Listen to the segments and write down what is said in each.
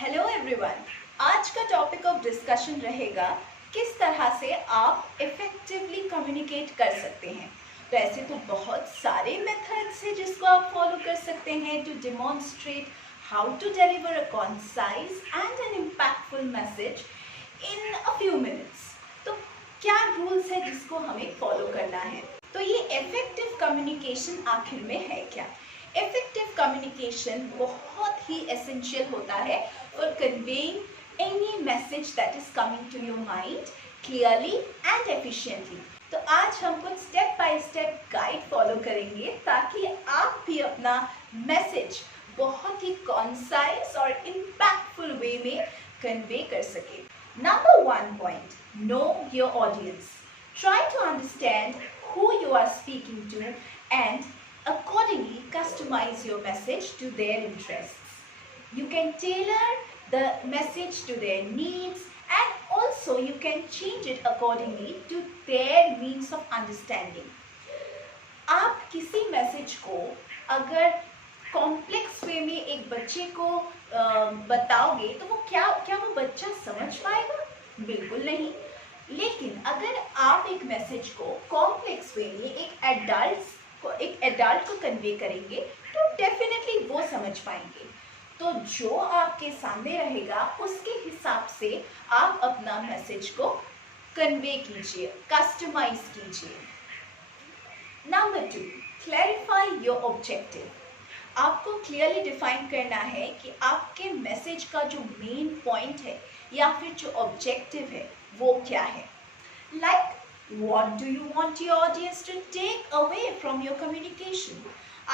Hello everyone. आज का topic of discussion रहेगा किस तरह से आप इफेक्टिवली कम्युनिकेट कर सकते हैं। तो ऐसे तो बहुत सारे मेथड्स हैं जिसको आप फॉलो कर सकते हैं to demonstrate how to deliver a concise and an impactful message in a few minutes. तो क्या रूल्स है जिसको हमें फॉलो करना है। तो ये इफेक्टिव कम्युनिकेशन आखिर में है क्या। इफेक्टिव कम्युनिकेशन बहुत ही एसेंशियल होता है for conveying any message that is coming to your mind clearly and efficiently। तो आज हम कुछ step by step guide follow करेंगे ताकि आप भी अपना मैसेज बहुत ही कॉन्साइज और इम्पैक्टफुल वे में कन्वे कर सके। Number 1 point, know your audience. Try to understand who you are speaking to and accordingly customize your message to their interests. You can tailor the message to their needs and also you can change it accordingly to their means of understanding. आप किसी message को अगर complex वे में एक बच्चे को बताओगे तो वो क्या वो बच्चा समझ पाएगा? बिल्कुल नहीं। लेकिन अगर आप एक मैसेज को कॉम्प्लेक्स वे में एक एडल्ट को कन्वे करेंगे तो डेफिनेटली वो समझ पाएंगे। तो जो आपके सामने रहेगा उसके हिसाब से आप अपना मैसेज को कन्वे कीजिए, कस्टमाइज कीजिए। Number 2, clarify your objective. आपको क्लियरली डिफाइन करना है कि आपके मैसेज का जो मेन पॉइंट है या फिर जो ऑब्जेक्टिव है वो क्या है। Like what do you want your audience to take away from your communication.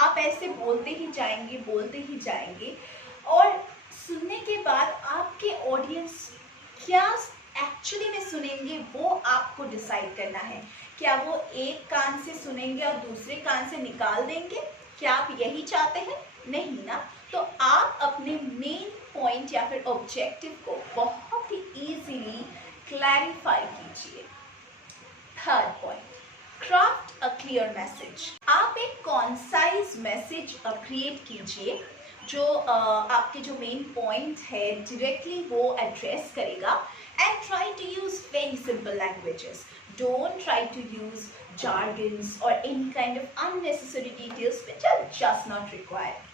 आप ऐसे बोलते ही जाएंगे और सुनने के बाद आपके ऑडियंस क्या एक्चुअली में सुनेंगे वो आपको डिसाइड करना है। क्या वो एक कान से सुनेंगे और दूसरे कान से निकाल देंगे? क्या आप यही चाहते हैं? नहीं ना। तो आप अपने मेन पॉइंट या फिर ऑब्जेक्टिव को बहुत ही इजीली क्लैरिफाई कीजिए। Third point, craft a clear message. आप एक कॉन्साइज मैसेज क्रिएट कीजिए जो आपके जो मेन पॉइंट है डायरेक्टली वो एड्रेस करेगा। And try to use very simple languages. Don't try to use jargons or any kind of unnecessary details which are just not required.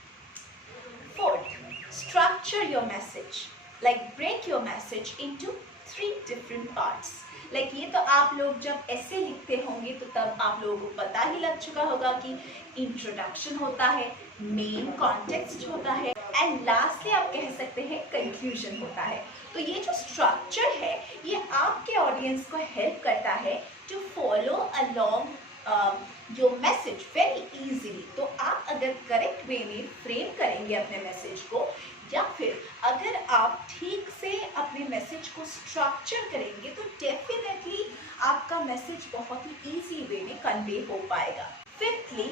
Fourth, structure your message. Like break your message into 3 different parts. Like ये तो आप लोग जब ऐसे लिखते होंगे तो तब आप लोगों को पता ही लग चुका होगा कि इंट्रोडक्शन होता है, मेन कॉन्टेक्स्ट होता है एंड लास्टली आप कह सकते हैं कंक्लूजन होता है। तो ये जो स्ट्रक्चर है ये आपके ऑडियंस को हेल्प करता है to follow along your message very easily. तो आप अगर करेक्ट वे में फ्रेम करेंगे अपने मैसेज को या फिर अगर आप ठीक से अपने मैसेज को स्ट्रक्चर करेंगे तो डेफिनेटली आपका मैसेज बहुत ही इजी वे में कन्वे हो पाएगा। Fifthly,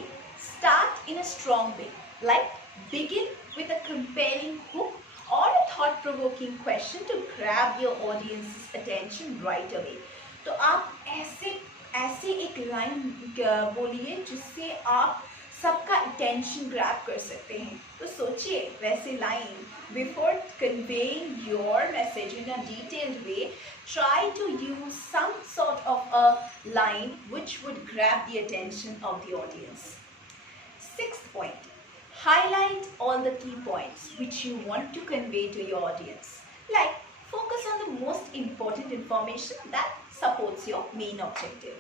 start in a strong way. Like begin with a compelling hook or a thought-provoking question to grab your audience's attention right away। तो आप ऐसे एक लाइन बोलिए जिससे आप सबका अटेंशन ग्रैब कर सकते हैं। तो सोचिए वैसे line. Before conveying your message in a detailed way, try to use some sort of a line which would grab the attention of the audience। Sixth point, highlight all the key points which you want to convey to your audience. Like focus on the most important information that supports your main objective.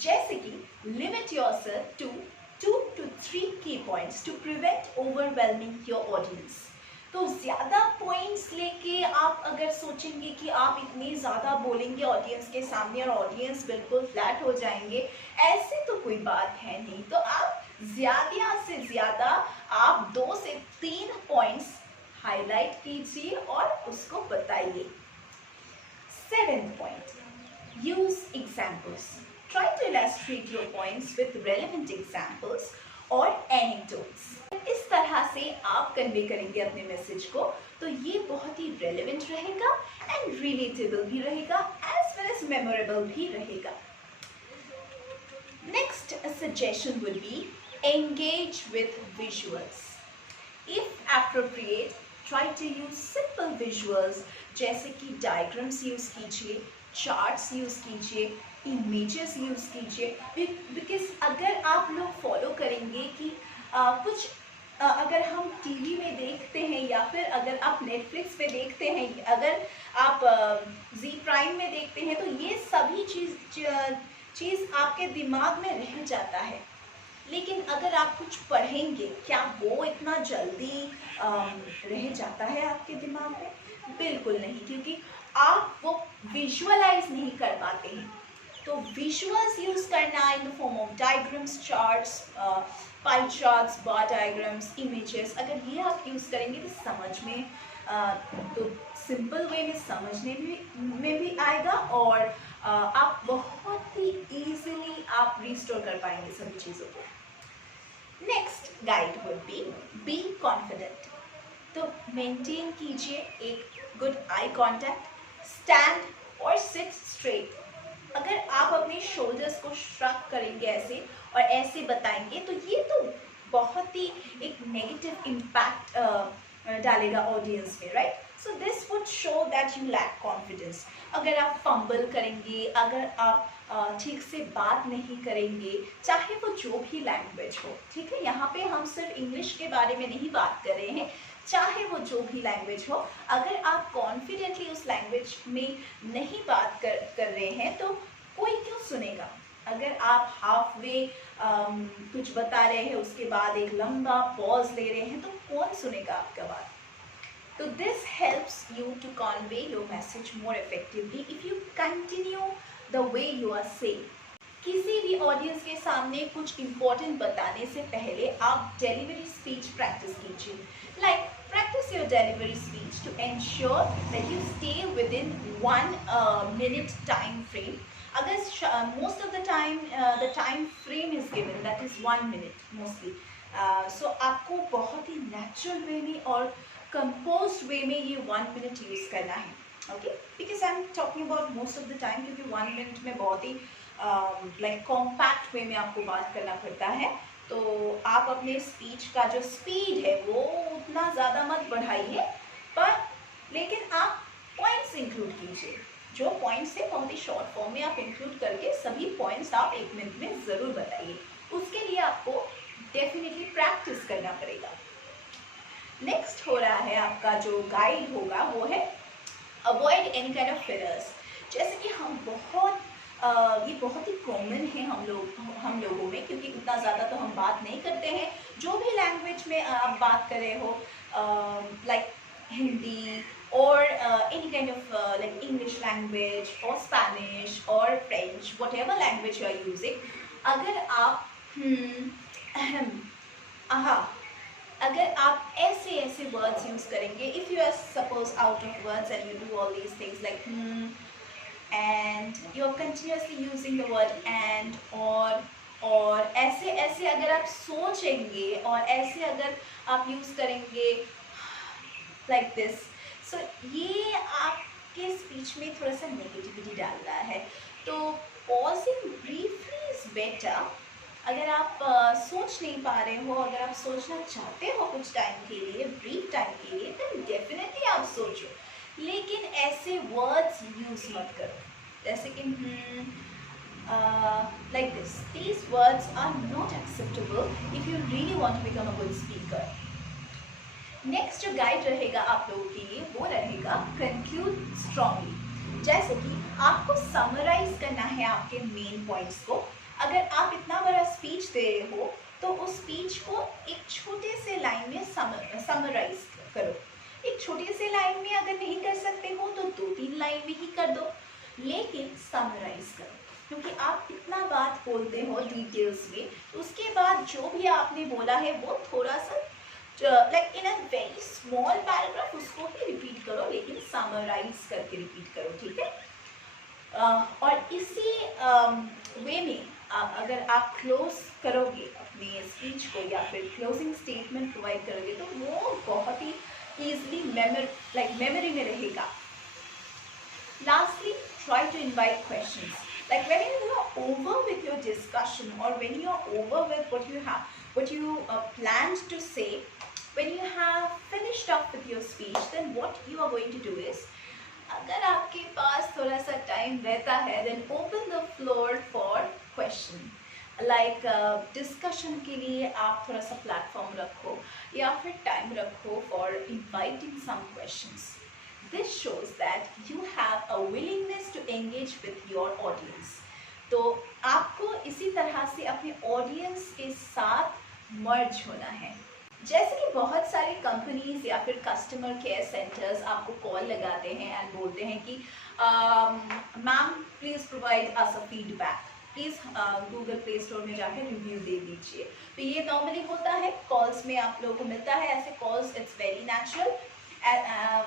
जैसे कि limit yourself to 2 to 3 key points to prevent overwhelming your audience। तो ज़्यादा points लेके आप अगर सोचेंगे कि आप इतनी ज़्यादा बोलेंगे ऑडियंस के सामने और ऑडियंस बिल्कुल फ्लैट हो जाएंगे, ऐसे तो कोई बात है नहीं। तो आप ज़्यादा से ज़्यादा आप 2 से 3 पॉइंट्स हाईलाइट कीजिए और उसको बताइए। 7th point, use examples. Try to illustrate your points with relevant examples or anecdotes। इस तरह से आप कन्वे करेंगे अपने मैसेज को तो ये बहुत ही रेलेवेंट रहेगा एंड रिलेटेबल भी रहेगा एज वेल एज मेमोरेबल भी रहेगा। Next suggestion would be engage with visuals. If appropriate, try to use simple visuals, जैसे कि डायग्राम्स यूज़ कीजिए, चार्ट्स यूज़ कीजिए, इमेजेस यूज़ कीजिए। बिकॉज अगर आप लोग फॉलो करेंगे कि कुछ अगर हम टीवी में देखते हैं या फिर अगर आप नेटफ्लिक्स पे देखते हैं, अगर आप जी प्राइम में देखते हैं, तो ये सभी चीज़ आपके दिमाग में रह जाता है। लेकिन अगर आप कुछ पढ़ेंगे, क्या वो इतना जल्दी रह जाता है आपके दिमाग में? बिल्कुल नहीं, क्योंकि आप वो विजुअलाइज नहीं कर पाते हैं। तो विजुअल्स यूज करना in the form of diagrams, charts, pie charts, bar diagrams, images, अगर ये आप यूज करेंगे तो समझ में तो सिंपल वे में समझने में भी आएगा, और आप बहुत ही इजीली आप रिस्टोर कर पाएंगे सभी चीज़ों को। Next guide would be confident. तो मेंटेन कीजिए एक गुड आई कांटेक्ट, स्टैंड और सिट स्ट्रेट। अगर आप अपने शोल्डर्स को श्रग करेंगे ऐसे और ऐसे बताएंगे, तो ये तो बहुत ही एक नेगेटिव इम्पैक्ट डालेगा ऑडियंस में, right? So this would show that you lack confidence. अगर आप फंबल करेंगे, अगर आप ठीक से बात नहीं करेंगे, चाहे वो जो भी लैंग्वेज हो, ठीक है, यहाँ पे हम सिर्फ इंग्लिश के बारे में नहीं बात कर रहे हैं, चाहे वो जो भी लैंग्वेज हो, अगर आप कॉन्फिडेंटली उस लैंग्वेज में नहीं बात कर रहे हैं, तो कोई क्यों सुनेगा? अगर आप हाफ वे कुछ बता रहे हैं, उसके बाद एक लंबा पॉज ले रहे हैं, तो कौन सुनेगा आपका बात? तो this helps you to convey your message more effectively if you continue the way you are saying. किसी भी ऑडियंस के सामने कुछ इंपॉर्टेंट बताने से पहले आप डिलीवरी स्पीच प्रैक्टिस कीजिए। Like practice your delivery speech to ensure that you stay within 1 minute time frame. अगर most of the time frame is given, that is 1 minute mostly. So आपको बहुत ही natural way में और composed way में ये 1 minute use करना है, okay? Because I'm talking about most of the time, क्योंकि 1 minute में बहुत ही like compact way में आपको बात करना पड़ता है। तो आप अपने स्पीच का जो स्पीड है वो उतना ज़्यादा मत बढ़ाइए, पर लेकिन आप पॉइंट्स इंक्लूड कीजिए। जो पॉइंट्स है बहुत ही शॉर्ट फॉर्म में आप इंक्लूड करके सभी पॉइंट्स आप 1 मिनट में ज़रूर बताइए। उसके लिए आपको डेफिनेटली प्रैक्टिस करना पड़ेगा। नेक्स्ट हो रहा है आपका जो गाइड होगा, वो है avoid any kind of fillers. जैसे कि ये बहुत ही कॉमन है हम लोगों में, क्योंकि उतना ज़्यादा तो हम बात नहीं करते हैं। जो भी लैंग्वेज में आप बात कर रहे हो, लाइक हिंदी और any kind of like English language और स्पेनिश और French, whatever language you are using, अगर आप अगर आप ऐसे वर्ड्स यूज़ करेंगे, if you are suppose out of words and you do all these things like and you're continuously using the word and और ऐसे अगर आप सोचेंगे और ऐसे अगर आप यूज़ करेंगे like this, so ये आपके स्पीच में थोड़ा सा नेगेटिविटी डाल रहा है। तो pausing briefly is better। अगर आप सोच नहीं पा रहे हो, अगर आप सोचना चाहते हो कुछ टाइम के लिए, ब्रीफ टाइम के लिए, तो डेफिनेटली आप सोचो, लेकिन ऐसे वर्ड्स यूज मत करो जैसे कि like this. These words are not acceptable if you really want to become a good speaker. Next जो गाइड रहेगा आप लोगों के लिए, वो रहेगा कंक्लूड स्ट्रांगली। जैसे कि आपको समराइज करना है आपके मेन पॉइंट्स को। अगर आप इतना बड़ा स्पीच दे रहे हो, तो उस स्पीच को एक छोटे से लाइन में समराइज करो। एक छोटे से लाइन में अगर नहीं कर सकते हो तो 2-3 लाइन में ही कर दो, लेकिन समराइज करो, क्योंकि आप इतना बात बोलते हो डिटेल्स में, तो उसके बाद जो भी आपने बोला है वो थोड़ा सा like in a very small paragraph उसको ही रिपीट करो, लेकिन समराइज करके रिपीट करो, ठीक है? और इसी वे में अगर आप क्लोज करोगे अपने स्पीच को या फिर क्लोजिंग स्टेटमेंट प्रोवाइड करोगे, तो वो बहुत ही easily memory में रहेगा। Lastly, try to invite questions. Like when you are over with your discussion or when you are over with what you planned to say, when you have finished off with your speech, then what you are going to do is, अगर आपके पास थोड़ा सा time रहता है, then open the floor for question. Like discussion के लिए आप थोड़ा सा प्लेटफॉर्म रखो या फिर टाइम रखो for inviting some questions. This shows that you have a willingness to engage with your audience. तो आपको इसी तरह से अपने ऑडियंस के साथ मर्ज होना है. जैसे कि बहुत सारे कंपनीज या फिर कस्टमर केयर सेंटर्स आपको कॉल लगाते हैं एंड बोलते हैं कि ma'am please provide us a feedback, please Google play store में जाकर रिव्यू दे दीजिए. तो ये नॉर्मली होता है, कॉल्स में आप लोगों को मिलता है ऐसे कॉल्स. It's very natural.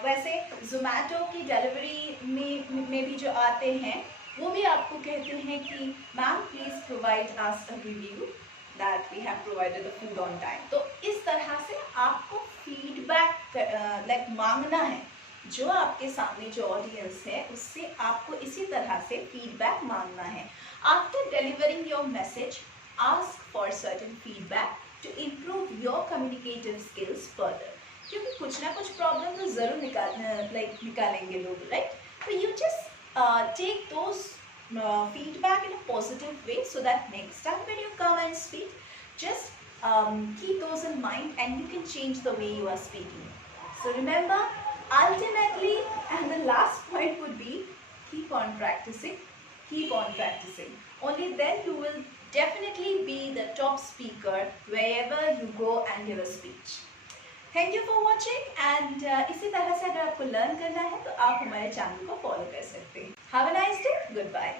वैसे जोमेटो की डिलीवरी में भी जो आते हैं वो भी आपको कहते हैं कि ma'am please provide us a review that we have provided the food on time. तो इस तरह से आपको फीडबैक लाइक मांगना है. जो आपके सामने जो ऑडियंस है उससे आपको इसी तरह से फीडबैक मांगना है. After delivering your message, ask for certain feedback to improve your communicative skills further. क्योंकि कुछ ना कुछ प्रॉब्लम तो ज़रूर निकालेंगे लोग, राइट? तो you just take those feedback in a positive way, so that next time when you come and speak, just keep those in mind and you can change the way you are speaking. So remember, ultimately, and the last point would be, keep on practicing, keep on practicing. Only then you will definitely be the top speaker wherever you go and give a speech. Thank you for watching, and इसी तरह से अगर आपको learn करना है तो आप हमारे चैनल को फॉलो कर सकते हैं. Have a nice day. Goodbye.